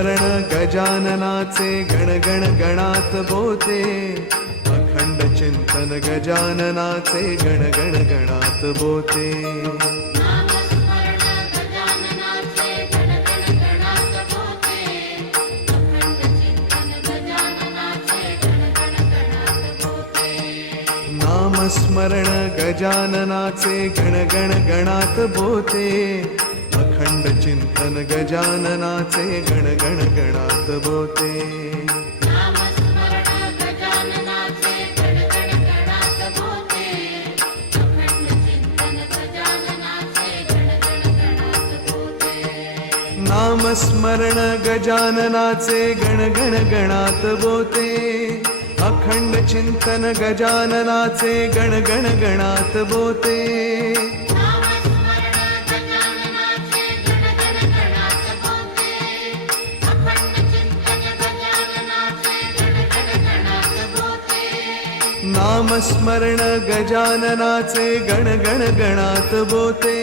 नामस्मरण गजाननाचे गण गण गणात बोते, अखंड चिंतन गजाननाचे गण गण गणात बोते। नामस्मरण गजाननाचे गण गण गणात बोते, अखंड चिंतन गजाननाचे गण गण गणात बोते। नामस्मरण गजाननाचे गण गण गणात बोते, अखंड चिंतन गजाननाचे गण गण गणात बोते। नामस्मरण गजाननाचे गण गण गणात बोते,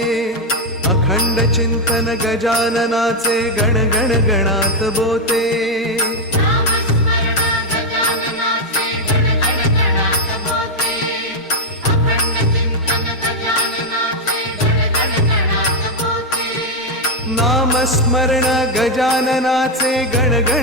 अखंड चिंतन गजाननाचे गण गण गणात बोते। नामस्मरण गजाननाचे गण गण